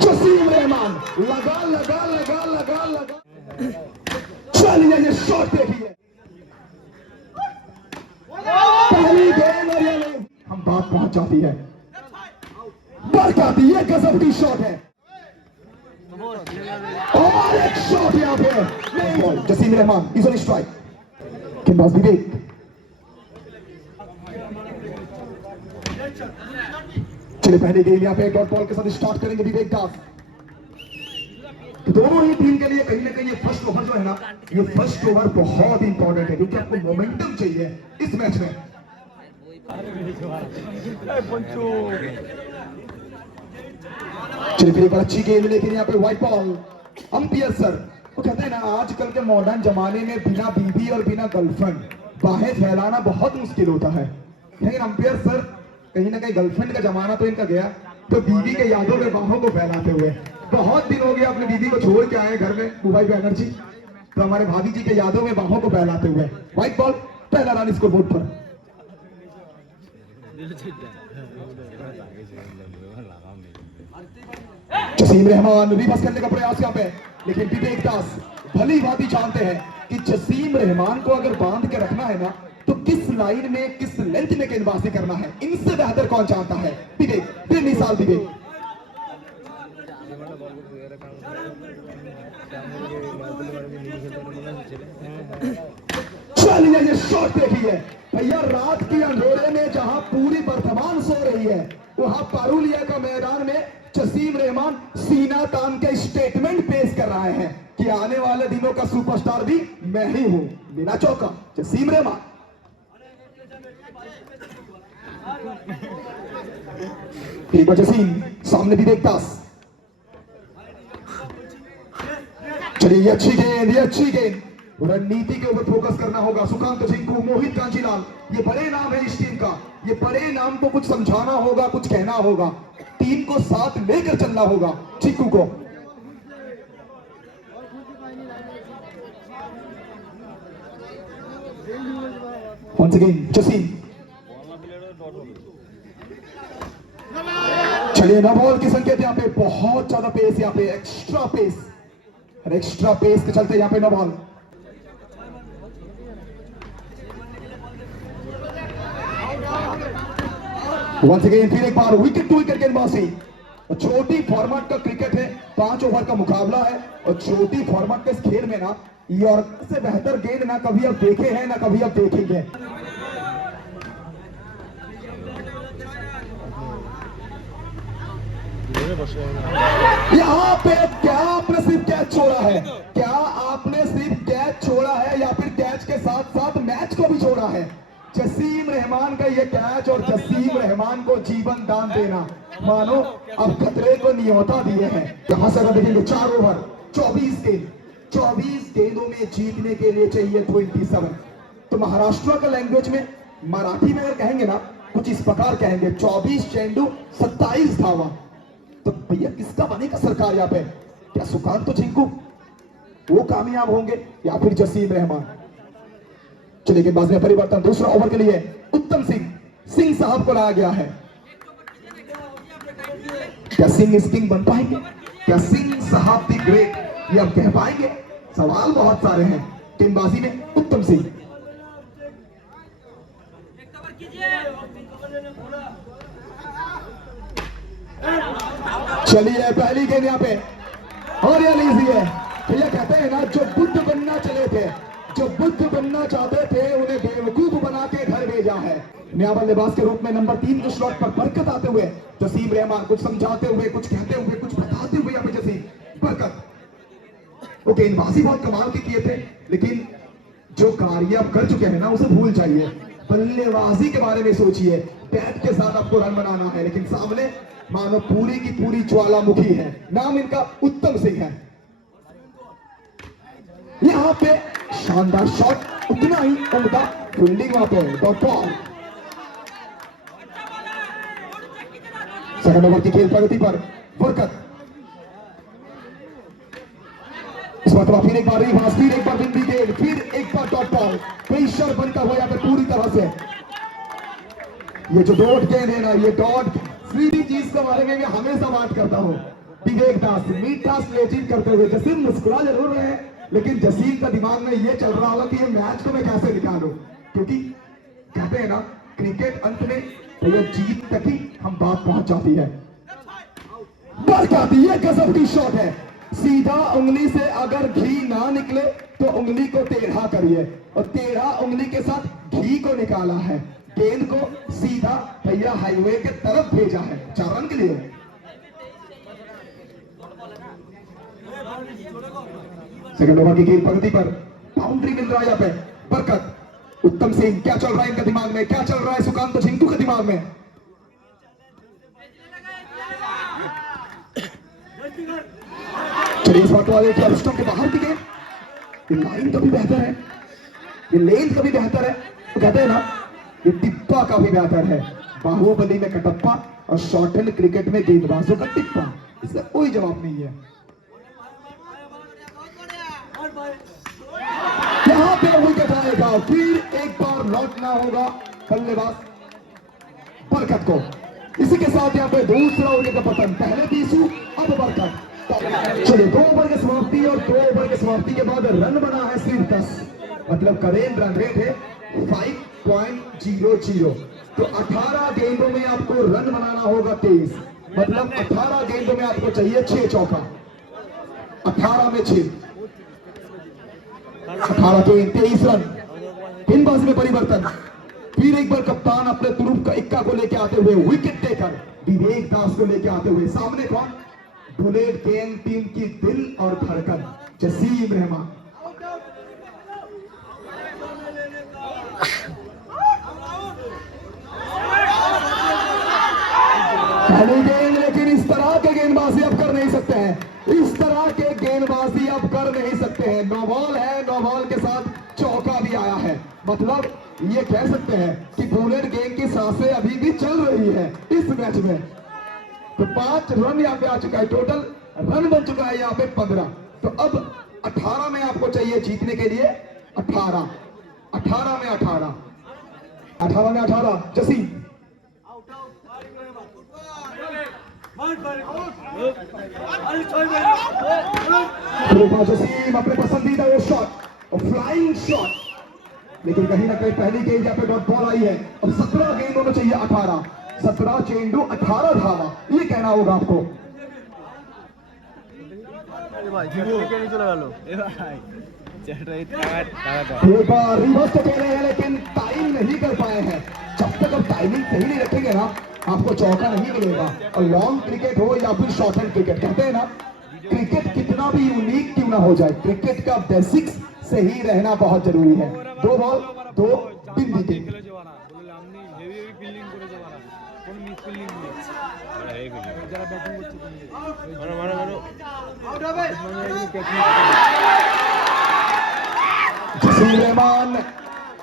जसीम रहमान लगा लगा लगा लगा लगा, चलिए ये शॉट देखिए, पहली गेंद और ये नहीं, हम बात पहुंच जाती है, बढ़ जाती है, गजब की शॉट है और एक शॉट यहाँ पे, Jasim Rahman is on strike, गेंदबाज विवेक, चलिए पहले गेंद यहाँ पे डॉट बॉल के साथ स्टार्ट करेंगे विवेक दास। दोनों ही टीम के लिए कहीं ना कहीं ये फर्स्ट ओवर जो है ना, ये फर्स्ट ओवर बहुत इंपॉर्टेंट है क्योंकि आपको मोमेंटम चाहिए इस मैच में। चलिए फिर एक बार अच्छी गेंद लेकिन यहाँ पे व्हाइट बॉल, अंपायर सर वो कहते हैं ना आजकल के मॉडर्न जमाने में बिना बीवी और बिना गर्लफ्रेंड बाहें फैलाना बहुत मुश्किल होता है, लेकिन अंपायर सर कहीं ना कहीं गर्लफ्रेंड का जमाना तो इनका गया, तो बीवी के यादों में बाहों को फैलाते हुए, बहुत दिन हो गया अपनी बीवी को छोड़ के आए घर में मुंबई बैनर्जी, तो हमारे भाभी जी के यादों में बाहों को फैलाते हुए व्हाइट बॉल, पहला रन स्कोर बोर्ड पर। जसीम रहमान रिवर्स करने का प्रयास यहाँ पे, लेकिन विवेक दास भली भांति जानते हैं कि जसीम रहमान को अगर बांध के रखना है ना तो किस लाइन में किस लेंथ में गेंदबाजी करना है, इनसे बेहतर कौन जानता है, विवेक, फिर मिसाल विवेक। चलिए ये शॉट देखिए भैया, रात के अंधेरे में जहां पूरी वर्तमान सो रही है वहां पारुलिया का मैदान में जसीम रहमान सीना तान के स्टेटमेंट पेश कर रहे हैं कि आने वाले दिनों का सुपरस्टार भी मैं ही हूं, बिना चौका जसीम रहमान। जसीम सामने विवेक दास, चलिए ये अच्छी गेंद, ये अच्छी गेंद, रणनीति के ऊपर फोकस करना होगा, सुकांत झिंकू, मोहित कांचीलाल, ये बड़े नाम है इस टीम का, ये बड़े नाम को कुछ समझाना होगा, कुछ कहना होगा, टीम को साथ लेकर चलना होगा झिंकू को। Once again, जसीम, चलिए ना बॉल की संकेत यहाँ पे, बहुत ज्यादा पेस यहाँ पे, एक्स्ट्रा पेस, एक्स्ट्रा पेस के चलते यहाँ पे नो बॉल। वंस अगेन फिर एक बार विकेट टू विकेट गेंदबाजी, छोटी फॉर्मेट का क्रिकेट है, 5 ओवर का मुकाबला है और छोटी फॉर्मेट के इस खेल में ना यॉर्कर से बेहतर गेंद ना कभी आप देखे हैं ना कभी आप देखेंगे। यहाँ पे क्या आपने सिर्फ कैच छोड़ा है, क्या आपने सिर्फ कैच छोड़ा है या फिर कैच के साथ साथ मैच को भी छोड़ा है? जसीम रहमान का ये कैच और जसीम रहमान को जीवन दान देना, मानो अब खतरे को न्योता दिए हैं। यहां से अगर देखेंगे 4 ओवर 24 गेंद, 24 गेंदों में जीतने के लिए चाहिए 27। तो महाराष्ट्र का लैंग्वेज में, मराठी में अगर कहेंगे ना कुछ इस प्रकार कहेंगे, 24 चेंडू 27 धावा। तो भैया किसका बनेगा सरकार यहाँ पे? क्या सुकांत झिंकू वो कामयाब होंगे या फिर जसीम रहमान? चलिए गेंदबाजी में परिवर्तन, दूसरा ओवर के लिए उत्तम सिंह साहब को लाया गया है। क्या सिंह इस किंग बन पाएंगे? क्या सिंह साहब दी ग्रेट ये हम कह पाएंगे? सवाल बहुत सारे हैं। गेंदबाजी में उत्तम सिंह, चलिए पहली गेंद यहाँ पे और ये लीजिए भैया, कहते हैं ना जो बुद्ध बनना चले थे, जो बुद्ध बनना चाहते थे उन्हें बेवकूफ बना के घर भेजा है। नया बल्लेबाज के रूप में नंबर 3 के स्लॉट पर बरकत आते हुए जसीम रहमान, कुछ समझाते हुए, कुछ कहते हुए, कुछ बताते हुए यहाँ पे जसीम बरकत। वो गेंदबाजी बहुत कमाल के किए थे, लेकिन जो कार्य आप कर चुके हैं ना उसे भूल जाइए, बल्लेबाजी के बारे में सोचिए। बैट के साथ आपको रन बनाना है, लेकिन सामने मानो पूरी की पूरी ज्वालामुखी है। नाम इनका उत्तम सिंह है। यहाँ पे शानदार शॉट, उतना ही उम्दा फील्डिंग वहां पे, डॉट बॉल। सेकंड ओवर की खेल प्रगति पर बरकत, इस बार फिर एक बार रिवास, फिर एक बार बिंदी गेंद, फिर एक बार डॉट बॉल। प्रेशर बनता हुआ यहाँ पे पूरी तरह से। ये जो डॉट गेंद है ना, ये डॉट श्री चीज के बारे में मैं हमेशा बात करता हूँ। विवेक दास मीठा स्लेजिंग करते हुए जसीम मुस्कुरा जरूर रहे हैं, लेकिन जसीम का दिमाग में ये चल रहा होगा कि ये मैच को मैं कैसे निकालूं, क्योंकि कहते हैं ना क्रिकेट अंत में तो ये जीत तक ही हम बात पहुंच जाती है। ये गजब की शॉट है, सीधा उंगली से अगर घी ना निकले तो उंगली को टेढ़ा करिए, और टेढ़ा उंगली के साथ घी को निकाला है, गेंद को सीधा भैया हाईवे के तरफ भेजा है 4 रन के लिए। सेकंड ओवर की गेंद प्रगति पर बाउंड्री मिल रहा है यहाँ पे। बरकत, उत्तम सिंह, क्या चल रहा है इनके दिमाग में, क्या चल रहा है सुकांत झिंकू के दिमाग में। चलिए इस बात वाले की अरिस्टों के बाहर की गेंद, ये लाइन कभी बेहतर है, ये लेंथ कभी बेहतर है, तो कहते हैं ना ये टिप्पा काफी बेहतर है। बाहुबली में कटप्पा और शॉर्ट हैंड क्रिकेट में गेंदबाजों का टिप्पा, इसका कोई जवाब नहीं है। यहां पे विकेट आएगा, फिर एक बार लौटना होगा बल्लेबाज बरकत को। इसी के साथ यहाँ पे दूसरा विकेट का पतन, पहले बीसू अब बरकत। चलिए 2 ओवर की समाप्ति, और 2 ओवर की समाप्ति के बाद रन बना है सिर्फ 10, मतलब करेंट रन रेट है 5.00। तो 18 गेंदों में आपको रन बनाना होगा 23, मतलब 18 गेंदों में आपको चाहिए 6 चौका, 18 में 6, 18 के 23 रन। गेंदबाजी में परिवर्तन, फिर एक बार कप्तान अपने तुरुप का इक्का को लेके आते हुए विकेट टेकर विवेक दास को लेके आते हुए, सामने कौन, बुलेट गैंग टीम की दिल और धड़कन जसीम रहमान। पहली गेंद, लेकिन इस तरह के गेंदबाजी अब कर नहीं सकते हैं, इस तरह के गेंदबाजी अब कर नहीं सकते हैं। नो बॉल है, नो बॉल के साथ चौका भी आया है, मतलब ये कह सकते हैं कि बुलेट गैंग की सांसें अभी भी चल रही है इस मैच में। तो 5 रन यहाँ पे आ चुका है, टोटल रन बन चुका है यहाँ पे 15। तो अब 18 में आपको चाहिए जीतने के लिए 18, 18 में 18, 18 में 18। जसीम जसीम अपने पसंदीदा वो शॉट, फ्लाइंग शॉट, लेकिन कहीं ना कहीं पहली गेंद यहाँ पे डॉट बॉल आई है। अब 17 गेंदों में चाहिए 18, 17 चेंडू 18 धावा, ये कहना होगा आपको। एक बार रिवर्स तो कह रहे हैं, लेकिन टाइम नहीं कर पाए हैं। जब तक अब टाइमिंग सही नहीं रखेंगे ना, आपको चौका नहीं मिलेगा। और लॉन्ग क्रिकेट हो या फिर शॉर्ट हैंड क्रिकेट, कहते हैं ना क्रिकेट कितना भी यूनिक क्यों ना हो जाए, क्रिकेट का बेसिक्स सही रहना बहुत जरूरी है। 2 बॉल 2 विकेट। जसीम रहमान,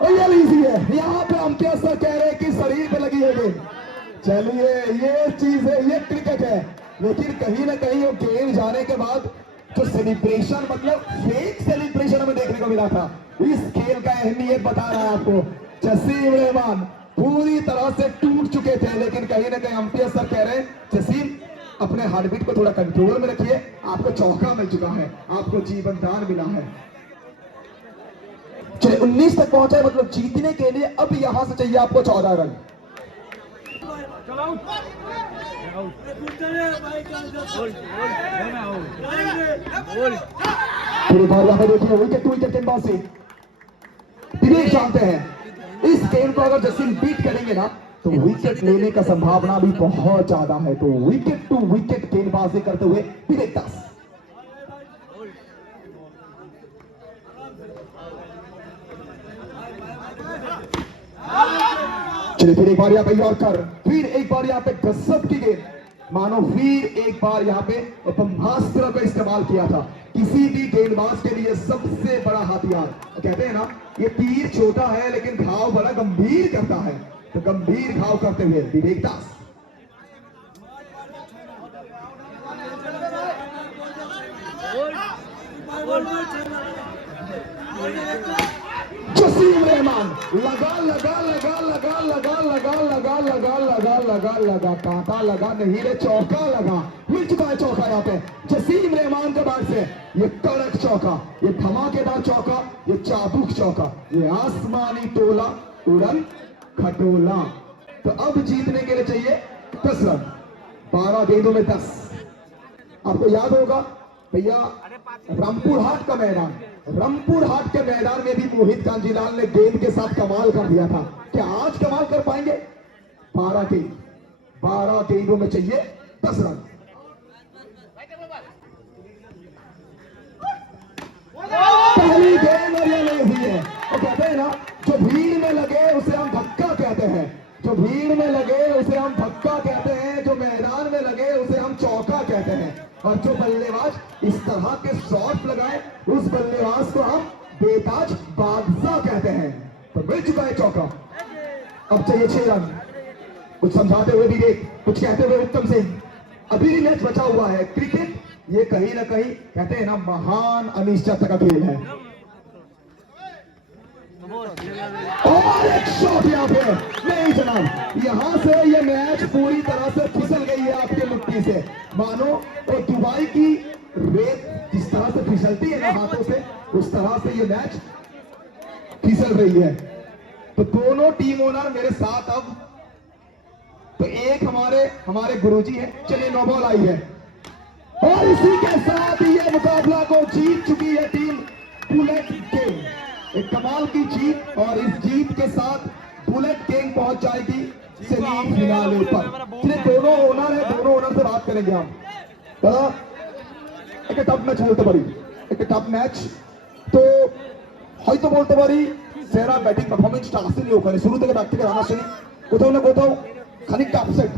ये लीजिए, यहाँ पे हम कैसा कह रहे हैं कि शरीर पे लगी है गेंद। चलिए ये चीज है, ये क्रिकेट है, लेकिन कहीं ना कहीं वो गेंद जाने के बाद जो सेलिब्रेशन, मतलब फेक सेलिब्रेशन हमें देखने को मिला था, इस खेल का अहमियत बता रहा है आपको। जसीम रहमान पूरी तरह से टूट चुके थे, लेकिन कहीं ना कहीं अंपायर सर कह रहे हैं जसीम अपने हार्टबीट को थोड़ा कंट्रोल में रखिए, आपको चौका मिल चुका है, आपको जीवन दान मिला है। चलिए 19 तक पहुंचा है, मतलब जीतने के लिए अब यहां से चाहिए आपको 14 रन। पूरी बार यहां पर देखिए विकेट टू विकेट गेंदबाजी। दिनेश जानते हैं इस गेम को अगर जसीम बीट करेंगे ना तो विकेट लेने का संभावना भी बहुत ज्यादा है। तो विकेट टू विकेट गेंदबाजी करते हुए विवेक दास। चलिए फिर एक बार यहाँ पे यॉर्कर, फिर एक बार यहाँ पे गजब की गेंद, मानो फिर एक बार यहाँ पे ब्रह्मास्त्र का इस्तेमाल किया था। किसी भी गेंदबाज के लिए सबसे बड़ा हथियार, कहते हैं ना ये तीर छोटा है लेकिन घाव बड़ा गंभीर करता है, तो गंभीर घाव करते हुए विवेक दास। जसीम रहमान लगा लगा लगा लगा लगा लगा लगा लगा लगा लगा लगा कांटा लगा नहीं रे चौका लगा, मिल चुका है चौका यहाँ पे जसीम रहमान के बाद से। ये कड़क चौका, ये धमाकेदार चौका, ये चाबुक चौका, ये आसमानी तोला उड़न खटोला। तो अब जीतने के लिए चाहिए 10 रन, 12 गेंदों में 10। आपको याद होगा भैया रामपुर हाट का मैदान, रामपुर हाट के मैदान में भी मोहित कांजीलाल ने गेंद के साथ कमाल कर दिया था। क्या आज कमाल कर पाएंगे? 12 गेंदों में चाहिए 10 रन। पहली गेंद और ये नहीं हुई है। वो कहते हैं ना, जो भीड़ में लगे उसे हम धक्का कहते हैं, जो भीड़ में लगे उसे हम धक्का कहते हैं, जो मैदान में लगे उसे हम चौका कहते हैं, और जो बल्लेबाज इस तरह के शॉट लगाए उस बल्लेबाज को हम बेताज बादशाह कहते हैं। तो मिल चुका है चौका, अब चाहिए 6 रन। कुछ समझाते हुए विवेक, कुछ कहते हुए उत्तम सिंह। अभी भी मैच बचा हुआ है। क्रिकेट ये कहीं ना कहीं कहते हैं ना महान अनिश्चितता का खेल है। और एक शॉट यहाँ पे नहीं जनाब, यहां से ये मैच पूरी तरह से फिसल गई है आपके मुट्ठी से। मानो और दुबई की रेत जिस तरह से फिसलती है ना हाथों से, उस तरह से ये मैच फिसल रही है। तो दोनों टीम ओनर मेरे साथ अब, तो एक हमारे गुरुजी हैं। चलिए 9 बॉल आई है और इसी के साथ ये मुकाबला को जीत चुकी है टीम बुलेट किंग। एक कमाल की जीत, और इस जीत के साथ बुलेट किंग पहुंच जाएगी सेमीफिनाले पर। चलिए दोनों ओनर है, दोनों ओनर से बात करेंगे हम। एक टफ मैच बोलते पारी, एक टफ मैच तो হয়তো বলতে পারি সেরা ব্যাটিং পারফরম্যান্সটা আসেনি ওখানে, শুরু থেকে ব্যাট থেকে রান আসেনি, কোথাও না কোথাও খানিকটা আপসেট